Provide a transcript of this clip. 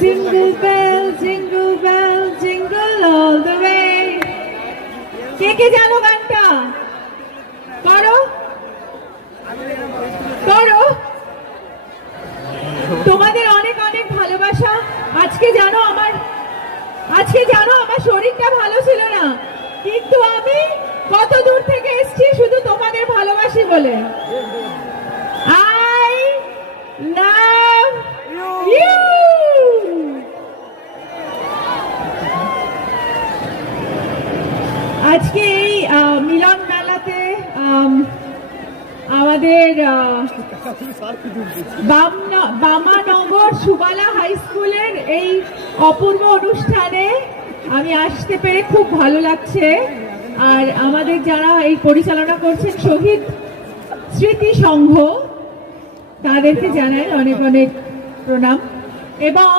Jingle bell, jingle all the way. কে জানো গানটা? করো করো। তোমাদের অনেক অনেক ভালোবাসা। আজকে জানো আমার শরীরটা ভালো ছিল না, কিন্তু আমি কত দূর থেকে এসেছি শুধু তোমাদের ভালোবাসি বলে। I love you. আজকে এই মিলন মেলাতে আমাদের বামানগর সুবালা হাই স্কুলের এই অপূর্ব অনুষ্ঠানে আমি আসতে পেরে খুব ভালো লাগছে। আর আমাদের যারা এই পরিচালনা করছেন শহীদ স্মৃতি সংঘ, তাদেরকে জানাই অনেক অনেক প্রণাম। এবং